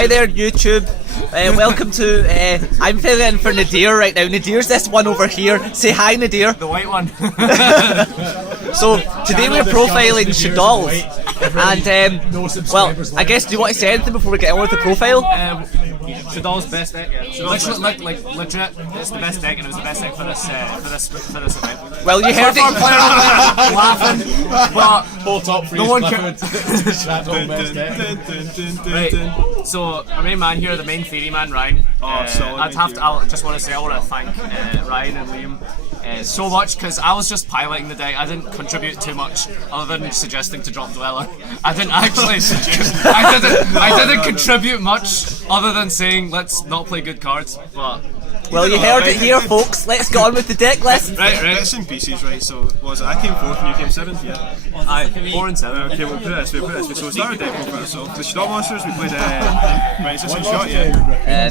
Hi there, YouTube. Welcome to. I'm filling in for Nadir right now. Nadir's this one over here. Say hi, Nadir. The white one. So today we're profiling Dolls, and well, I guess do you want to say anything before we get on with the profile? Dolls' best deck. Yeah. Legit, it's the best deck, and it was the best deck for this event. Well, you heard it. Laughing, but Whole top three. no one cared. Right. So our main man here, the main theory man, Ryan. I just want to say I want to thank Ryan and Liam so much because I was just piloting the deck. I didn't contribute too much other than suggesting to drop Dweller. I didn't actually suggest. I didn't contribute much other than saying let's not play good cards. But Well, you heard it here, folks. Let's get on with the deck list. Right. Bits and pieces, right? So was it? I came 4th and you came 7th, yeah. 4 and 7. Okay, we'll put this. So we started deck profile. So the Shot Monsters, we played. Right, is this in Shot? Yeah.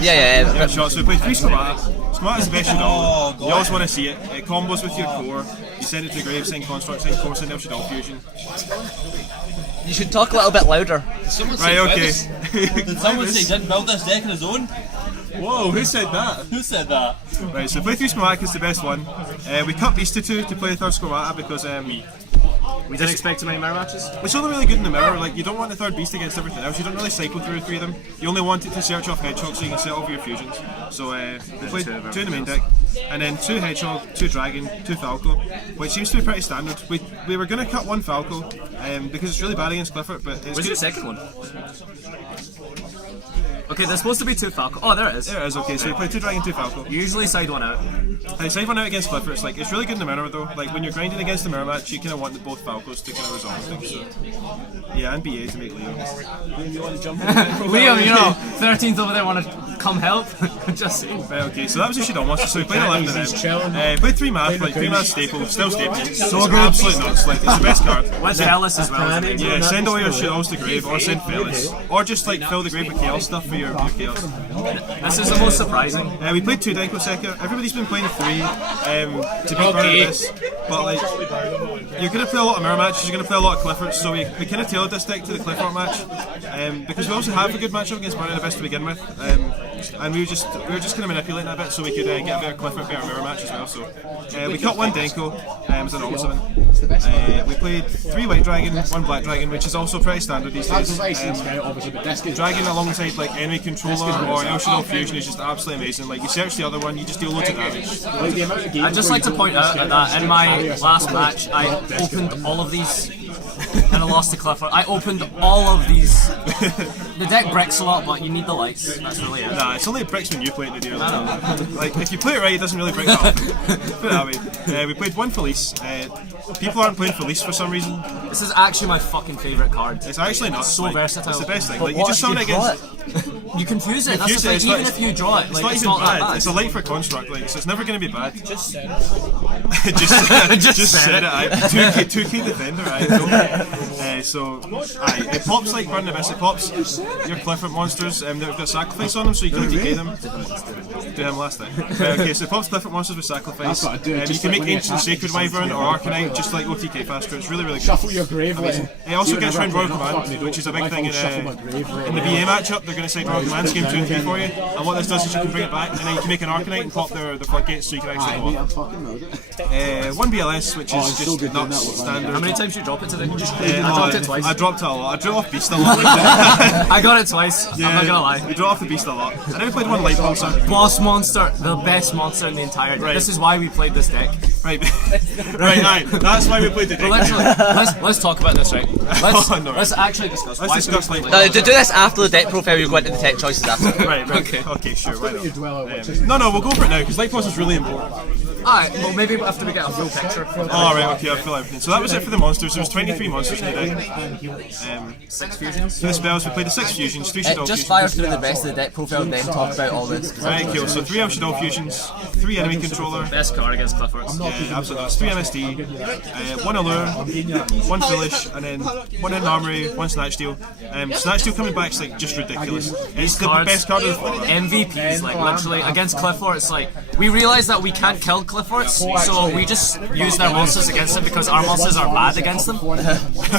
Yeah. Shot. So we played 3 Schemata. Schemata's the best Shadal. You always want to see it. It combos with your core. You send it to grave, send construct, send core, send Shadal fusion. You should talk a little bit louder. Right, okay. Did someone say he didn't build this deck on his own? Whoa, who said that? Who said that? Right, so play 3 Schemata is the best one. We cut these to 2 to play the 3rd Schemata because We didn't expect too many mirror matches. it's only really good in the mirror. Like, you don't want the 3rd beast against everything else. You don't really cycle through 3 of them. You only want it to search off Hedgehog so you can set off your fusions. So we played 2 in the main deck, and then 2 Hedgehog, 2 Dragon, 2 Falco, which seems to be pretty standard. We were going to cut 1 Falco because it's really bad against Clifford, but it's Where's good. the second one? Okay, there's supposed to be 2 Falco. Oh, there it is. There it is, okay, so we played 2 Dragon, 2 Falco. Usually side one out. Side one out against Clifford, it's really good in the mirror though. Like, when you're grinding against the mirror match, you kind of want both Falcos to kind of resolve things. So. Yeah, and BA to make Leo. Liam, 13th over there, want to come help? Just saying. Right, okay, so that was a Shadal Monster, so we played 11 of them. Played 3 math, like 3 math staple, still staple. So good. Absolute nuts, like, it's the best card. With Fellas as well. Yeah, send all your Shadals to grave, or send Fellas. Or just like fill the grave with Chaos stuff for your Chaos. This is the most surprising. We played 2 Denko Sekka. Everybody's been playing 3 to be part of this. But like, you're going to play a lot of mirror matches, you're going to play a lot of Cliffords, so we kind of tailored this deck to the Clifford match. Because we also have a good matchup against Burning Abyss to begin with. And we were just kind of manipulating that a bit so we could get a better Clifford, better mirror match as well. So we cut 1 Denko as an all-7. We played 3 White Dragon, 1 Black Dragon, which is also pretty standard these days. Dragon alongside like enemy controller or El Shadal Fusion is just absolutely amazing. Like, you search the other one, you just deal loads of damage. I'd just like to point out that in my last match, I opened all of these and I lost to Clifford. I opened all of these. The deck bricks a lot, but you need the lights. That's really it. Nah, it's only bricks when you play it in the deal. Like, if you play it right, it doesn't really brick that often. Put it that way. We played 1 Felice. People aren't playing Felice for some reason. This is actually my fucking favourite card. It's actually not. So versatile. It's the best thing. Like, you just summon it against. You confuse it. That's the thing. Even if you draw it, like, it's not that bad. It's a light for construct, like, so it's never going to be bad. Just said just said it. 2K defender, it pops like Burning Abyss. It pops your Clifford monsters that have got sacrifice on them, so you can DK them. Do him last time. Okay, so it pops Clifford monsters with sacrifice. You can make Ancient Sacred Wyvern or Arcanite just like OTK faster. It's really, really good. shuffle your grave list. It also gets round Royal Command, which is a big thing in the BA matchup. They're going to say Royal Command game 2 and 3 for you, and what this does is you can bring it back, and then you can make an Arcanite and pop the floodgates so you can actually go up. 1 BLS, which is just nuts standard. How many times did you drop it today? I dropped it twice. I dropped it a lot. I drew off Beast a lot. I got it twice. I'm not gonna lie. We drew off the Beast a lot. And then we played 1 Lightpulsar. Boss monster, the best monster in the entire deck. This is why we played this deck. Right. Right. That's why we played the deck. But literally, let's talk about this, right? Let's actually discuss. Let's discuss Lightpulsar. No, to do this after the deck profile, you're going to the tech choices after. Right. Okay, sure. Why not? No, we'll go for it now because Lightpulsar is really important. Alright, well maybe after we get a full picture. Alright, okay, I feel everything. So that was it for the monsters. There was 23 monsters in the deck. 6 fusions. For the spells, we played the 6 fusions, 3 Shadal fusions. Just fire through the rest of the deck profile and then talk about all this. Right, cool. So 3 El Shadal fusions, 3 enemy controller. Best card against Cliffords. Yeah, absolutely. It's 3 MSD, 1 Allure, 1 Foolish, and then 1 in Armory, 1 Snatch Steal. Snatch Steal coming back is like just ridiculous. It's the best card of the MVPs, like literally against Clifford. It's like we realize that we can't kill Cliffords, so we just use their monsters against them because our monsters are bad against them.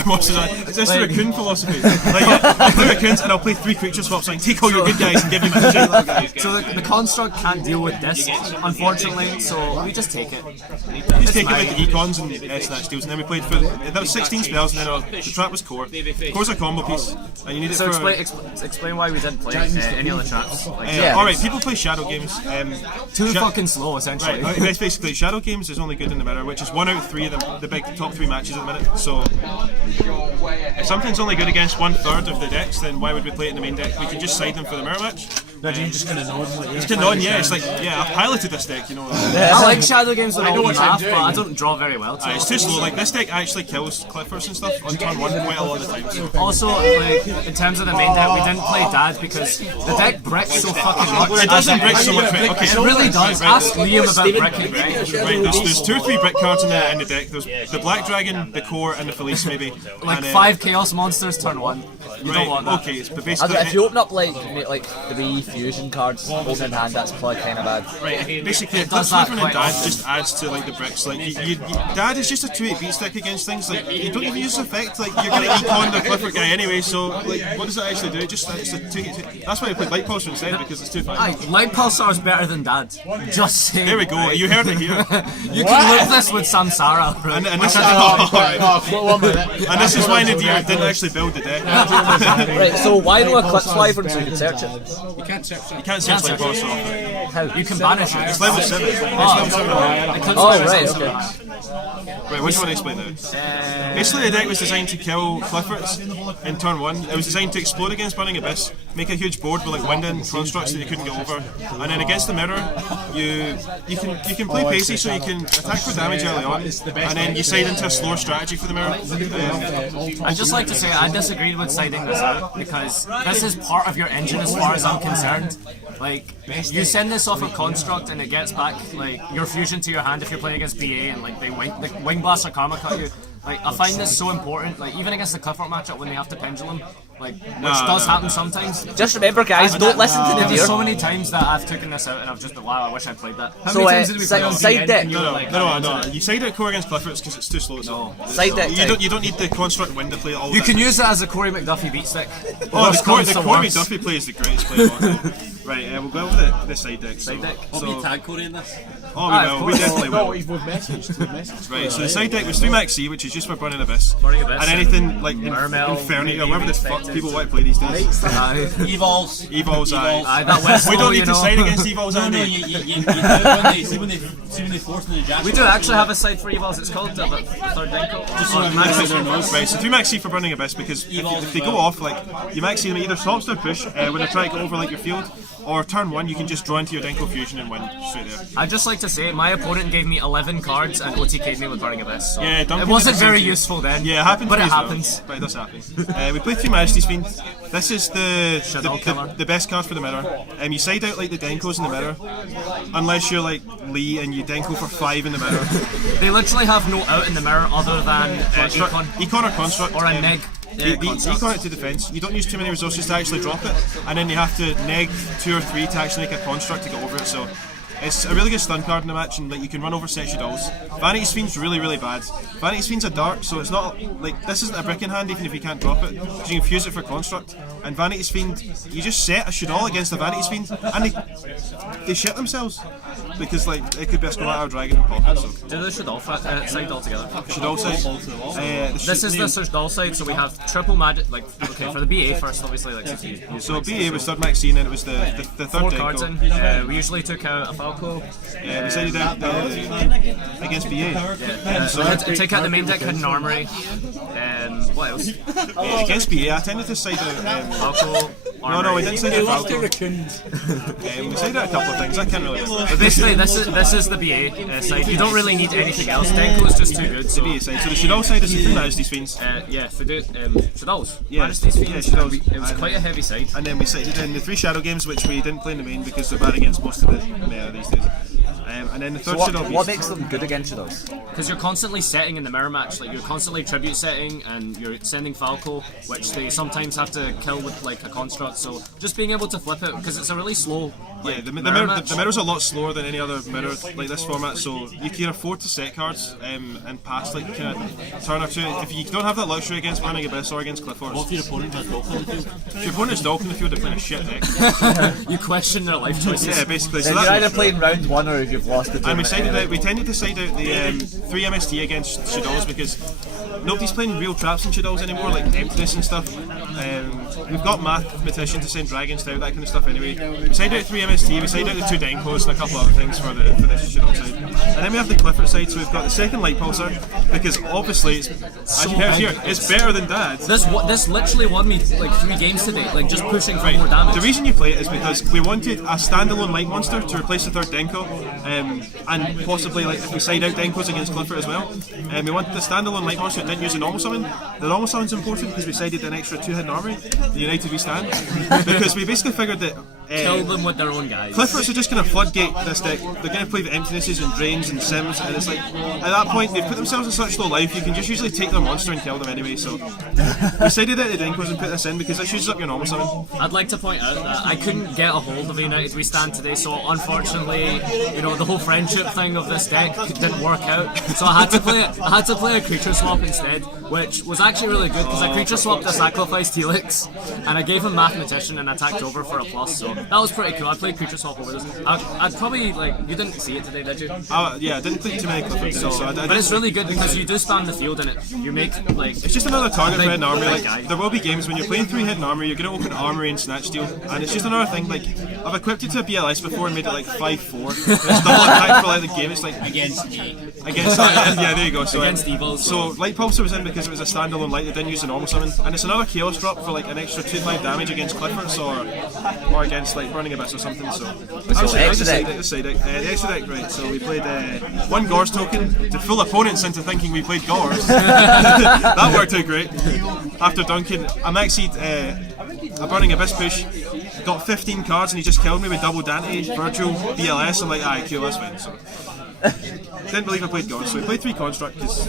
Monsters. It's just the raccoon philosophy. Like, I'll play raccoons and I'll play 3 creature swaps. Like, take all your good guys and give me my shit little guys. So the construct can't deal with this, unfortunately. So we just take it. We just take it with the econs and snatch deals, and then we played for that was 16 spells, and then the trap was core. Core's a combo piece, and you need it So for. explain why we didn't play any of the traps. Alright, people play shadow games. Too fucking slow, essentially. Right, that's basically shadow games is only good in the mirror, which is 1 out of 3 of the big top 3 matches at the minute. So if something's only good against 1/3 of the decks, then why would we play it in the main deck? We can just side them for the mirror match. Just gonna nod. It's kind of yeah. It's like I've piloted this deck, you know. I like shadow games when all half, but I don't draw very well. It's too slow. Like this deck actually kills cliffers and stuff on turn 1 quite a lot of the time. So. Also, like in terms of the main deck, we didn't play Dad because the deck bricks so fucking much. It doesn't brick so much. Right? Okay, It really does. Ask Liam about bricking. Right, there's 2 or 3 brick cards in the deck. There's the Black Dragon, the Core, and the Felice maybe. Like and, 5 Chaos Monsters turn 1. You right, don't want that. okay, but I basically. don't know, if you open up like 3 fusion cards holding in hand, that's probably kind of bad. Right, basically, does that and quite Dad often. just adds to like the bricks. Like Dad is just a 2/8 beat stick against things. Like you don't even use the effect. Like you're gonna econ the Clifford guy anyway. So like, what does it actually do? It's a 2/8. That's why I played Lightpulsar instead because it's 2/5. Aye, Lightpulsar is better than Dad. Just saying. There we go. You heard it here. You can look this with Samsara. And this is and this is why Nadir didn't actually build the deck. Right, so why no Eclipse Wyvern so you can search it? You can't search Lightpulsar off it. How? You can banish it. It's level 7. It's level 7. Oh, right, okay. Right, what do you want to explain now? Basically, the deck was designed to kill Cliffords in turn 1. It was designed to explode against Burning Abyss, make a huge board with like wind and constructs that you couldn't get over, and then against the mirror, you can play pacey so you can attack for damage early on, and then you side into a slower strategy for the mirror. I'd just like to say I disagreed with siding this out because this is part of your engine as far as I'm concerned. Like, you send this off a construct and it gets back like your fusion to your hand if you're playing against BA and like they wing blast or karma cut you. Like, I find this so important. Like, even against the Clifford matchup when they have to pendulum, like, which does happen sometimes. Just remember, guys, don't listen to There's Nadir. so many times that I've taken this out and I've just been, wow, I wish I played that. How So, many times did we play on side BN deck. and you were like, No. You side out core against Cliffords because it's too slow. No. Side deck time. You don't need the construct wind to play it all. You can use it as a Corey McDuffie beat stick. Oh, the Corey worst. Duffy play is the greatest play of all time. Right, we'll go over the side deck. Side deck. I'll be tag Corey in this. Oh, we definitely will. We've messaged. Right, so the side deck was 3 max C, which is just for Burning Abyss. Burning Abyss And anything like Mermail, Inferno, or whatever the fuck people want to play these days. Evols. Evols, Aye, that West We don't need you to know. side against Evols, No, Andy. you do it when they force the Jack. We do actually have a side for Evils, it's called the third Denko. Right, so 3 max C for Burning Abyss because if they go off, like, you max C them, it either stops their push when they're trying to go over like your field, or turn 1 you can just draw into your Denko Fusion and win straight there. I'd just like to say, my opponent gave me 11 cards and OTK'd me with Burning Abyss. So Yeah, Duncan it wasn't did the same very to you. useful then. Yeah, it happens. But it as well. happens. But it does happen. We played 3 Majesty's Fiend. This is Shadow killer. the best card for the mirror. You side out like the Denkos in the mirror, unless you're like Lee and you Denko for 5 in the mirror. They literally have no out in the mirror other than Econ. Econ or Construct. Or a neg. The econ it to defense. You don't use too many resources to actually drop it, and then you have to neg 2 or 3 to actually make a construct to get over it. So it's a really good stun card in the match, and like you can run over Sexy Dolls. Vanity's Fiend's really bad. Vanity's Fiend's a dark, so it's not like this isn't a brick in hand even if you can't drop it, because you can fuse it for construct. And Vanity's Fiend, you just set a Shaddoll against the Vanity's Fiend, and they shit themselves because like it could be a Scarlet Dragon and pop it. So Do the Shadow side altogether. Shaddoll side. This is the Shadow side, so we have triple magic, like, okay, for the BA first, obviously, like, since you So BA was 3rd max C, and then it was the 3rd 4 cards in. Denko. We usually took out a Falco. Yeah, we sided out against BA. So take out the main deck, Hidden Armory. What else? Against BA, I tended to side out. Falco. No, we didn't side out Falco. Raccoons. We sided out a couple of things. I can't really remember. But basically, this is the BA side. You don't really need anything else. Denko is just too good. So BA side. So the Shaddoll side is the 3 Majesty's Fiends. yeah, for the Shadows. Yeah, Majesty's yeah, Fiends. Shadows. It was quite a heavy side. And then we sided in the 3 Shadow games, which we didn't play in the main because they're bad against most of the meta these days. And then the 3rd Shadow What makes them good against those? Because you're constantly setting in the mirror match, like you're constantly tribute setting and you're sending Falco, which they sometimes have to kill with like a construct. So just being able to flip it, because it's a really slow the mirror's a lot slower than any other mirror like this format, so you can afford to set cards and pass like kind of turn or two. If you don't have that luxury against Burning Abyss or against Cliff Force. What if your opponent has Dolphin in the field? If your opponent's Dolphin in the field, they're playing a shit deck. You question their life choices. Yeah, basically. Then So you're either playing round 1 or if you've lost the and tournament. we tended to side out the 3 MST against Shadows because nobody's playing real traps in Shadows anymore, like Emptiness and stuff. We've got Mathematician to send Dragons out, that kind of stuff anyway. We side out 3 MST, we side out the 2 Denkos and a couple other things for the Shadow side. And then we have the Clifford side, so we've got the second Lightpulsar because obviously, as you heard here, it's better than Dad. This literally won me like 3 games today, like just pushing for more damage. The reason you play it is because we wanted a standalone Light Monster to replace the 3rd Denko, and possibly like if we side out Denkos against Clifford as well. We wanted a standalone Light Monster that didn't use a normal summon. The normal summon's important because we sided an extra 2 hidden army, the United We Stand, because we basically figured that Kill them with their own guys. Clifford's are just going to floodgate this deck. They're going to play the Emptinesses and Drains and Sims, and it's like at that point they've put themselves in such low life you can just usually take their monster and kill them anyway. So we sided out the Denkos and put this in because this uses up your normal summon. I'd like to point out that I couldn't get a hold of the United We Stand today, so unfortunately, the whole friendship thing of this deck didn't work out. So I had to play a creature swap instead, which was actually really good because I creature swapped a sacrificed Helix, and I gave him Mathematician and attacked over for a plus. So that was pretty cool. I played creature swap over this. I'd probably you didn't see it today, did you? Yeah, I didn't play too many Cliffords today, so but it's really good because you do spam the field and you make it's just another target for hidden armory. Like there will be games when you're playing 3 hidden armory, you're going to open armory and snatch steal, and it's just another thing. Like I've equipped it to a BLS before and made it like 5/4. And it's double attack for like the game. It's like Against me. yeah, there you go. So against evils. So Lightpulsar was in because it was a standalone light that didn't use the normal summon, and it's another Chaos drop for like an extra 2/5 damage against Cliffords or against like Burning Abyss or something. So extra deck. The extra deck, right? So we played 1 Gores token to fool opponents into thinking we played Gores. That worked out great. After dunking, I maxied a Burning Abyss push, got 15 cards, and he just killed me with double Dante, Virgil, BLS. I'm like, aye, cool, that's fine. So didn't believe I played Gores, so we played 3 Construct because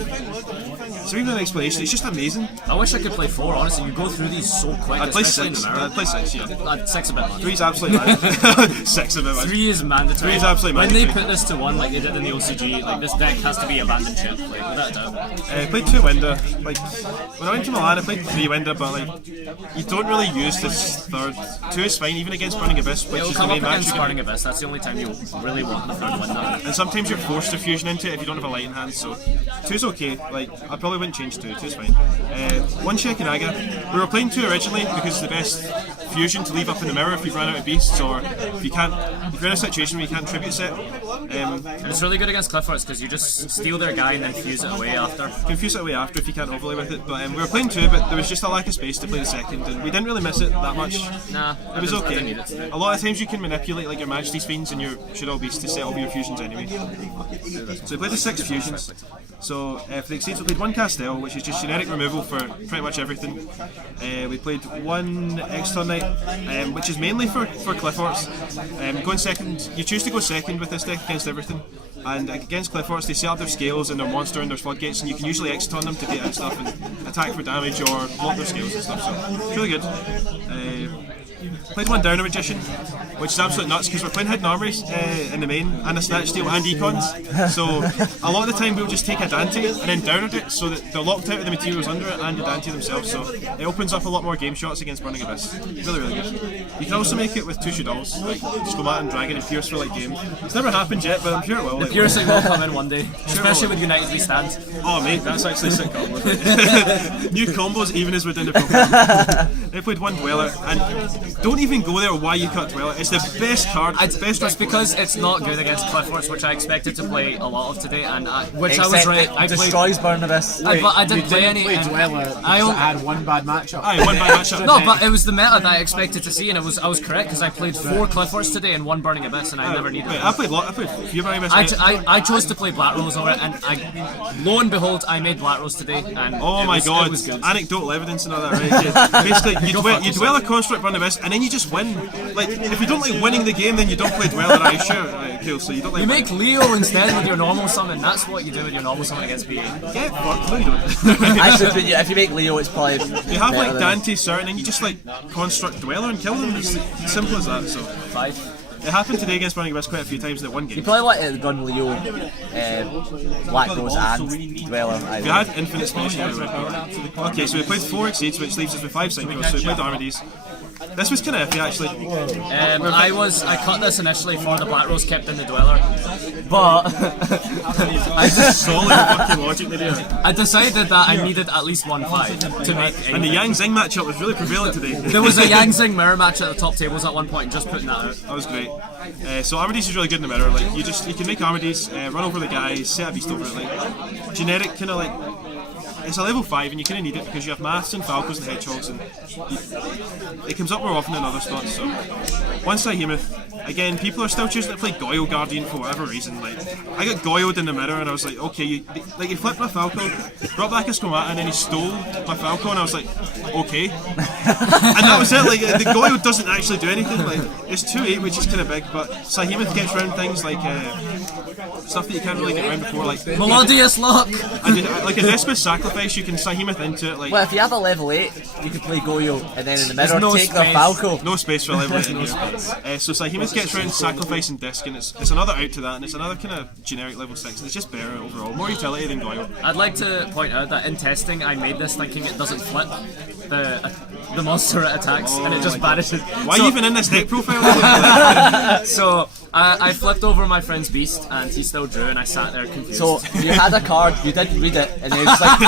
so even an explanation, it's just amazing. I wish I could play 4, honestly. You go through these so quick. I'd play especially 6. in the mirror. I'd play 6, yeah. 6 a bit much. 3's absolutely mandatory. 6 a bit much. 3 is mandatory. 3 is absolutely When mandatory. they put this to 1 like they did in the OCG, like this deck has to be abandoned ship, like without a doubt. I played 2 Winder. Like when I went to Milan, I played 3 Winder, but like you don't really use this 3rd. 2 is fine, even against Burning Abyss, which It'll is the come up main match. against Burning Abyss. That's the only time you really want the 3rd window. And sometimes you're forced to fusion into it if you don't have a light in hand. So 2's okay. Like I probably wouldn't change 2. 2's fine. 1 Shekinaga. We were playing 2 originally because it's the best fusion to leave up in the mirror if you've run out of beasts or if you're in a situation where you can't tribute set. And it's really good against Cliffords because you just steal their guy and then fuse it away after. You can fuse it away after if you can't overlay with it. But we were playing 2, but there was just a lack of space to play the second, and we didn't really miss it that much. Nah, it was I didn't okay. need it today. A lot of times you can manipulate like your Majesty's Fiends and your Shadow Beasts to set up your fusions anyway. So we played the 6 fusions. So for the Exceeds we played 1 Castell, which is just generic removal for pretty much everything. We played 1 Exton Knight, which is mainly for Cliffords. Going second, you choose to go second with this deck against everything. And against Cliffords, they set up their scales and their monster and their floodgates, and you can usually exit on them to get out stuff and attack for damage or block their scales and stuff. So it's really good. Played 1 Downer Magician, which is absolutely nuts because we're playing hidden armories in the main and a snatch steal and econs. So a lot of the time we'll just take a Dante and then Downer it so that they're locked out of the materials under it and the Dante themselves. So it opens up a lot more game shots against Burning Abyss. Really, really good. You can also make it with 2 Shadows, like Skomat and Dragon and Pierce for like game. It's never happened yet, but I'm sure it will. The Like, piercing will come in one day, especially with United We Stand. Oh mate, that's actually a sick combo. New combos even as we're doing the program. They played 1 Dweller, and don't even go there why you cut Dweller. It's the best card. It's because it's not good against Cliffords, which I expected to play a lot of today, and which I was Except right. it I played, destroys Burning Abyss. but I didn't play any. Play and Dweller. I I only- had 1 bad matchup. Aye, 1 bad matchup. No, but it was the meta that I expected to see, and I was correct because I played 4 Cliffords today and 1 Burning Abyss, and I never needed Wait, it. I played a few Burning Abyss. I chose to play Black Rose over it, and lo and behold, I made Black Rose today, and Oh my it god, was good. anecdotal evidence and all that, right? Yeah. Basically, you dwell a construct Burning Abyss, and then you just win. Like, if you don't like winning the game, then you don't play Dweller, right? Sure, right, cool, so you don't like You winning. make Leo instead with your normal summon. That's what you do with your normal summon against PA. Yeah, fuck, no you don't. Actually, if you make Leo, it's probably You have like Dante, Sir, and then you just like construct Dweller and kill them. It's simple as that, so. 5. It happened today against Burning Abyss quite a few times in that one You game. probably want to run Leo, Black Rose and Dweller. If you had infinite space, you would have. Okay, so we played 4 Exceeds, which leaves us with 5 Synchros, so we played Armades. This was kind of iffy actually. I cut this initially for the Black Rose kept in the Dweller, but Solid fucking logic there. I decided that I needed at least 1-5 to make. And the Yang Zing matchup was really prevalent today. There was a Yang Zing mirror match at the top tables at one point, just putting that out. That was great. So Armades is really good in the mirror. Like you can make Armades, run over the guys, set a beast over it. Like generic kind of like. It's a level 5 and you kind of need it because you have Maths and Falcos and Hedgehogs and it comes up more often in other spots. So one Behemoth, again, people are still choosing to play Goyle Guardian for whatever reason. Like I got Goyled in the mirror and I was like, okay, you flipped my Falco, brought back a Skomata and then he stole my Falco and I was like, okay. And that was it. Like the Goyle doesn't actually do anything. Like it's 2-8, which is kind of big, but Behemoth gets around things like stuff that you can't really get around before, like Melodious Luck! And like a Desperate Sacrifice, you can Behemoth into it. Like Well, if you have a level 8, you can play Goyo and then in the mirror no take their space. Falco. no space for a level 8 in here. So Behemoth gets around Sacrifice and Disc, and it's another out to that, and it's another kind of generic level 6, and it's just better overall, more utility than Goyle. I'd like to point out that in testing, I made this thinking it doesn't flip the monster it attacks, and it just banishes. Why are you even in this deck profile? So I flipped over my friend's beast, and he still drew, and I sat there confused. So you had a card, you didn't read it, and then it was like,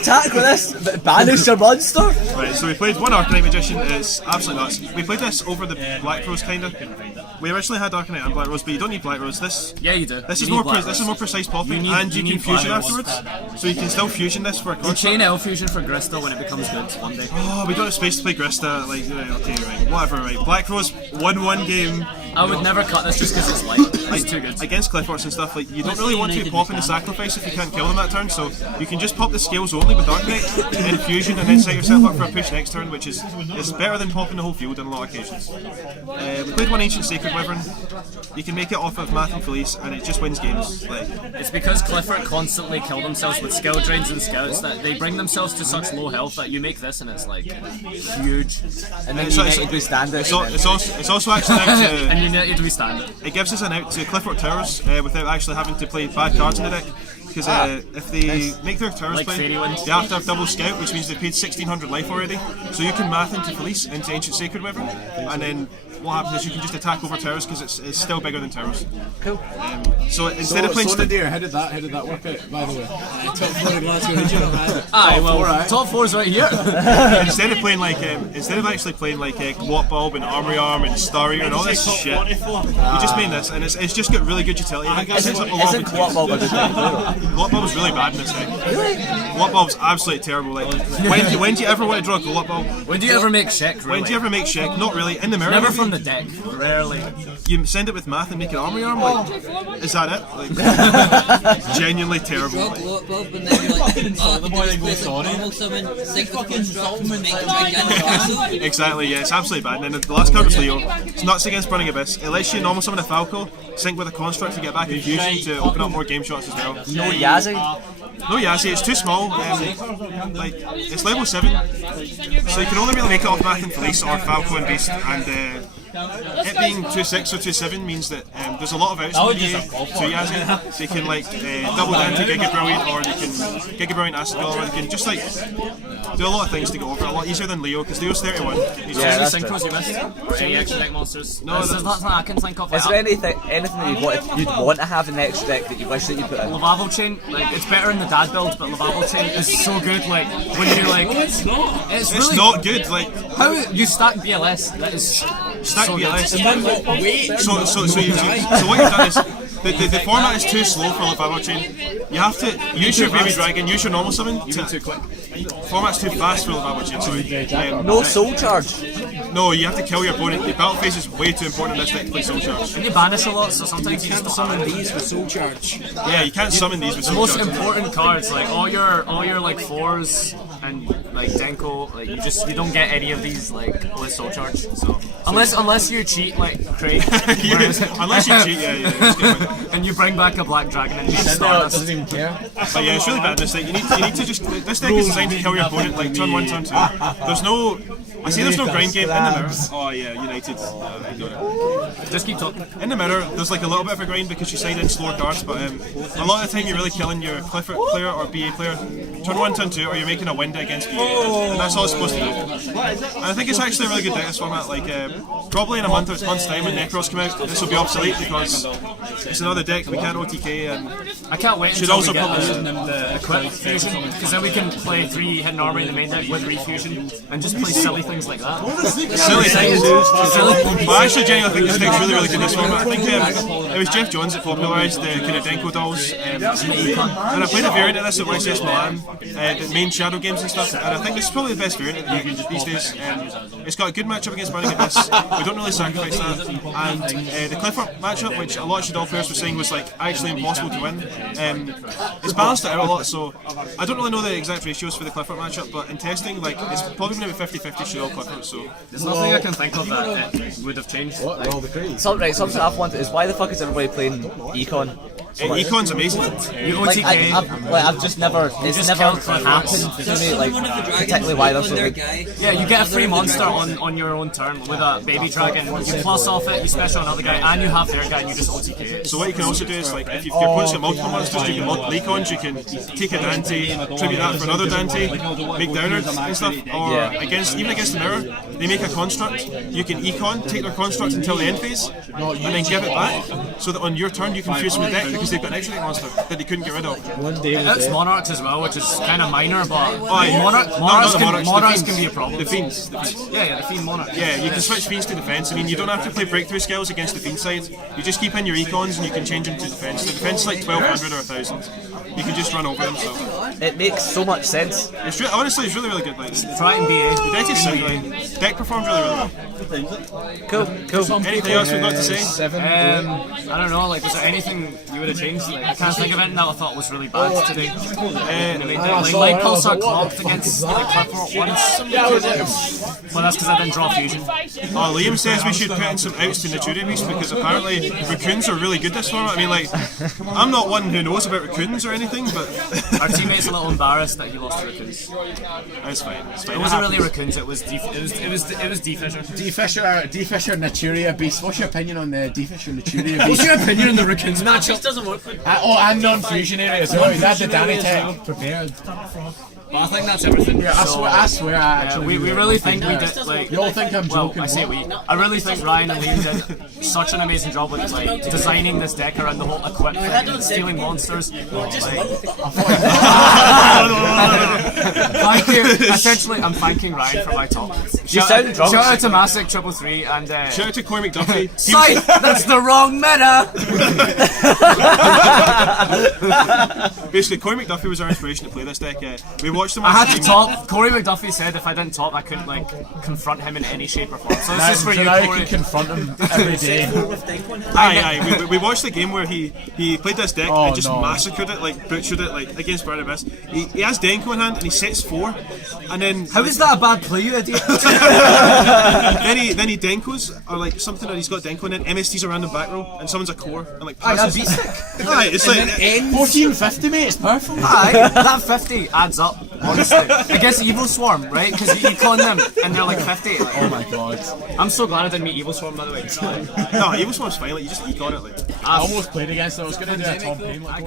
attack with this, banish your monster. Right, so we played one Arcanite Magician, it's absolutely nuts. We played this over the Black Rose kinda. We originally had Arcanite and Black Rose, but you don't need Black Rose. Yeah, you do. This You is need more Black this is Rose. more precise popping, You need- and you you can need fusion Black Rose. afterwards. So you can still fusion this for a You construct. chain L fusion for Grista when it becomes good one day. Oh, we don't have space to play Grista. Like, okay, right, whatever, right. Black Rose won one game. I would never cut this just because it's light. It's too good. Against Clifforts and stuff, like you don't really want to be popping the Sacrifice if you can't kill them that turn, so you can just pop the Scales only with Arcanite, then fusion, and then set yourself up for a push next turn, which is better than popping the whole field on a lot of occasions. We played one Ancient Sacred Wyvern. You can make it off of Math and Felice, and it just wins games. Like It's because Clifford constantly kill themselves with skill drains and scouts that they bring themselves to such low health that you make this and it's like huge. And then It's- United we stand it. it's also actually out to. And you need to be standard. It gives us an out to Clifford Towers without actually having to play bad cards in the deck. Because if they make their towers Like play, Fairy Wind. they have to have double scout, which means they paid 1600 life already. So you can math into Felice, into Ancient Sacred Wyvern, and then what happens is you can just attack over towers because it's still bigger than towers. Cool. So instead of playing. How did that work out, by the way? Top 4 Glasgow Regional. Aye, well, top 4's right here. Instead of playing like, instead of actually playing like Glot Bulb and Armory Arm and Starrier and all this shit, you just made this, and it's just got really good utility. Isn't Glot Bulb a good thing? Glot Bulb is really bad in this deck. Really? Glot Bulb's absolutely terrible. Like, when do you ever want to draw a Glot Bulb? When do you ever make Shek? Really? When do you ever make Shek? Not really. In the mirror. Never maybe. from the deck. Rarely. You send it with Math and make an Armory Arm. Like, is that it? Like, genuinely terrible. Like, Bob, and then you're like, oh, the boy goes normal summon, sync with construct, make a gigantic castle. exactly. Yeah, it's absolutely bad. And then the last card was Leo. It's nuts against Burning Abyss. It lets you normal summon a Falco, sync with a construct to get back in fusion to open up more game shots as well. No Yazzie. No Yazzie, it's too small. Like it's level 7, so you can only really make it off Math and Felice or Falco and Beast. And it being 2-6 or 2-7 means that there's a lot of outs in the game to Yazzie. So you can like double down to Giga Brilliant, or you can Giga Brilliant Acid Ball, or you can just like do a lot of things to get over it. A lot easier than Leo because Leo's 31. He's Yeah, just, that's Synchros you missed? Or any extra deck monsters? No, There's nothing I can think of. Is there anything that you'd want to have in the extra deck that you wish that you put in? Lavabo Chain, like it's better in the dad build, but Lavabo Chain is so good. Like when you're like, it's it's really not good. Like how you stack BLS. That is stack so BLS. good. So what you've done is the format is too slow for Lavabo Chain. You have to use your Baby Dragon, use your normal summon. Too quick. Format's too fast for Lavabo Chain. Sorry. No soul charge. No, you have to kill your opponent. The battle phase is way too important in this deck to play Soul Charge. And you banish a lot, so sometimes you just don't Summon have it. these with Soul Charge. Yeah, you can't summon these with The Soul most Charge. important cards, like all your like 4s and like Denko, like you don't get any of these like with Soul Charge. So unless you cheat like Craig, Unless you cheat, yeah. It's good. and you bring back a black dragon and you Stardust. Doesn't even care. But yeah, it's really bad in this deck. You need to just. This deck is designed to kill your opponent like turn 1, turn 2. There's no I see there's no grind game in the mirror. Oh yeah, United. Just keep talking. In the mirror, there's like a little bit of a grind because you side in slower cards, but a lot of the time you're really killing your Clifford player or BA player. Turn 1, turn 2, or you're making a window against BA, and that's all it's supposed to do. And I think it's actually a really good deck this format. Like probably in a month's time when Necros come out, this will be obsolete because it's another deck we can't OTK, and I can't wait should until also we get probably the Equip fusion, because then we can play 3 hidden armor in the main deck with refusion and just play silly things like that. silly things. Well, I actually genuinely think this deck's really good this format. I think it was Jeff Johns that popularised the kind of Denko dolls, and I played a variant of this at YCS Milan, the main Shadow games and stuff, and I think this is probably the best variant these days. It's got a good matchup against Burning Abyss. We don't really sacrifice that, and the Clifford matchup, which a lot of Shadow players were saying was like actually impossible to win, it's balanced it out a lot. So I don't really know the exact ratios for the Clifford matchup, but in testing, like it's probably going to be 50-50 Shadow Clifford. So there's nothing I can think of that would have changed. Something I've wanted is why the fuck is everybody playing Econ? Econ's amazing. Like, I've just never, it's never happened to me, like, particularly why they're so good. Yeah, you get a free monster on your own turn with a baby dragon, you plus off it, you special another guy, and you have their guy and you just OTK it. So what you can also do is, like, if your opponent's got multiple monsters, you can multiple Econs, you can take a Dante, tribute that for another Dante, make downers and stuff, or even against the mirror, they make a construct, you can Econ, take their construct until the end phase, and then give it back, so that on your turn you can fuse from the deck, because they've got an extra monster that they couldn't get rid of. It's Monarchs as well, which is kind of minor, but Monarchs can be a problem. The Fiends. Yeah, the Fiend Monarch. Yeah, you can switch Fiends to defense. I mean, you don't have to play breakthrough skills against the Fiend side. You just keep in your Econs and you can change them to defense. The defense is like 1200 or 1000. You can just run over them. So it makes so much sense. Honestly, it's really good. Like, try and BA. The deck is sick. Like, deck performs really well. Cool. Anything else we've got to say? I don't know. Like, was there anything you would have changed? Like, I can't think of anything that I thought was really bad today. Lightpulsar clocked against Clifford once. Well, that's because I didn't draw fusion. Oh, Liam says we should put in some outs to Naturi Beast because apparently raccoons are really good this format. I mean, like, I'm not one who knows about raccoons or anything, but our teammate's a little embarrassed that he lost to raccoons. It's fine. It wasn't really raccoons. It was D-Fisher. D-Fisher Naturia Beast. What's your opinion on the D-Fisher Naturia Beast? What's your opinion on the raccoons matchup? Doesn't work. And non-fusion area as well. He's had the Danny tech prepared. But I think that's everything. Yeah, I swear I actually. We really think we did. Like, you all think I'm joking? I say we. I really think Ryan and Liam did such an amazing job with like designing this deck around the whole Equip thing, stealing monsters. Thank you. Essentially, I'm thanking Ryan for my talk. Shout out to Masic 333 and shout out to Coy McDuffie. That's the wrong meta. Basically, Coy McDuffie was our inspiration to play this deck. We watched him. I had to top. Corey McDuffie said if I didn't top, I couldn't like confront him in any shape or form. So this is for you, Corey. Corey. I can confront him every day. We watched the game where he played this deck and just massacred it, like butchered it, like against Burning Abyss. He has Denko in hand and he sets 4, and then how is that a bad play, you idiot? then he Denkos or like something, or he's got Denko and then MSTs around the back row and someone's a core and like passes. It's like 1450, mate. It's perfect. That 50 adds up. Honestly, I guess Evil Swarm, right? Because you econ them and they're like 50. Like, oh my god! I'm so glad I didn't meet Evil Swarm, by the way. No, Evil Swarm's fine. Like you just econ it. Like I almost played against it. I was gonna do a top game like